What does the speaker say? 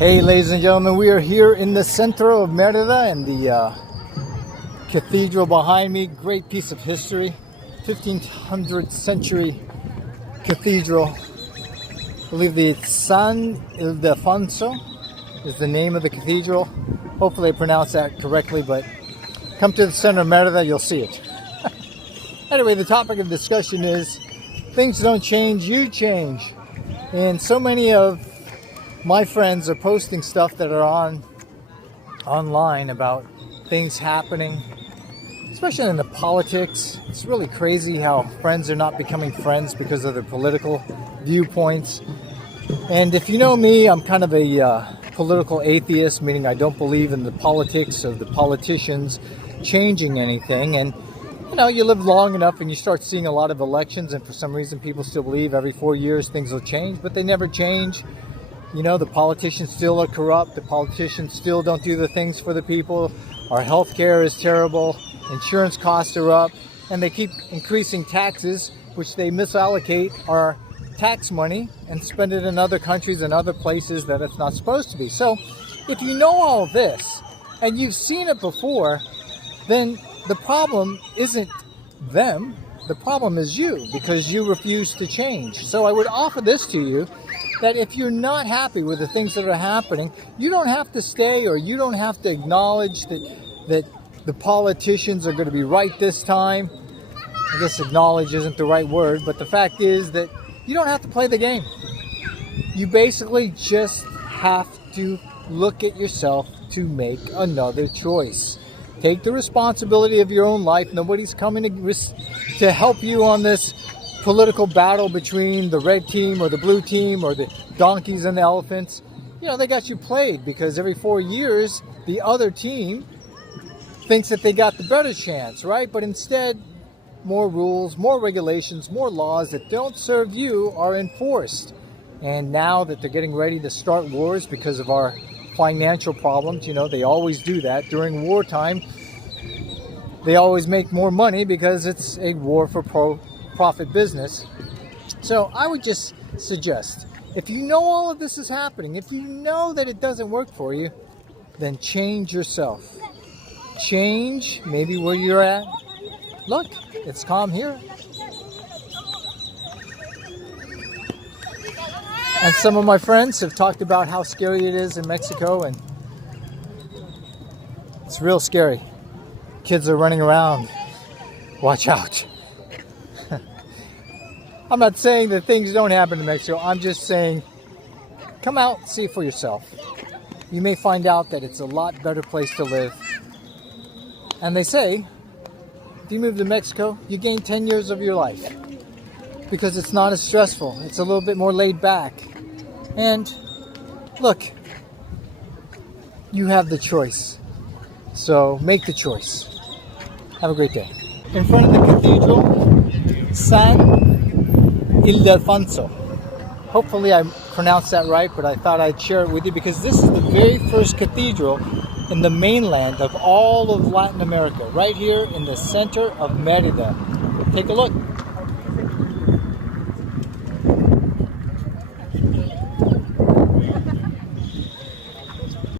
Hey, ladies and gentlemen, we are here in the Centro of Merida, and the cathedral behind me. Great piece of history, 1500th century cathedral. I believe the San Ildefonso is the name of the cathedral. Hopefully I pronounced that correctly, but come to the Centro of Merida, you'll see it. Anyway, the topic of discussion is things don't change, you change. And so many of my friends are posting stuff that are online about things happening, especially in the politics. It's really crazy how friends are not becoming friends because of their political viewpoints. And if you know me, I'm kind of a political atheist, meaning I don't believe in the politics of the politicians changing anything. And you know, you live long enough and you start seeing a lot of elections, and for some reason people still believe every 4 years things will change, but they never change. You know, the politicians still are corrupt. The politicians still don't do the things for the people. Our health care is terrible. Insurance costs are up. And they keep increasing taxes, which they misallocate our tax money and spend it in other countries and other places that it's not supposed to be. So if you know all this and you've seen it before, then the problem isn't them. The problem is you, because you refuse to change. So I would offer this to you, that if you're not happy with the things that are happening, you don't have to stay, or you don't have to acknowledge that the politicians are going to be right this time. I guess acknowledge isn't the right word, but the fact is that you don't have to play the game. You basically just have to look at yourself to make another choice. Take the responsibility of your own life. Nobody's coming to help you on this political battle between the red team or the blue team or the donkeys and the elephants. You know, they got you played, because every 4 years the other team thinks that they got the better chance, right? But instead, more rules, more regulations, more laws that don't serve you are enforced. And now that they're getting ready to start wars because of our financial problems, you know, they always do that during wartime. They always make more money because it's a war for profit business. So I would just suggest, if you know all of this is happening, if you know that it doesn't work for you, then change yourself. Change maybe where you're at. Look, it's calm here. And some of my friends have talked about how scary it is in Mexico, and it's real scary. Kids are running around. Watch out. I'm not saying that things don't happen in Mexico. I'm just saying, come out, see it for yourself. You may find out that it's a lot better place to live. And they say, if you move to Mexico, you gain 10 years of your life, because it's not as stressful. It's a little bit more laid back. And look, you have the choice. So make the choice. Have a great day. In front of the cathedral, San Ildefonso. Hopefully I pronounced that right, but I thought I'd share it with you because this is the very first cathedral in the mainland of all of Latin America, right here in the center of Merida. Take a look.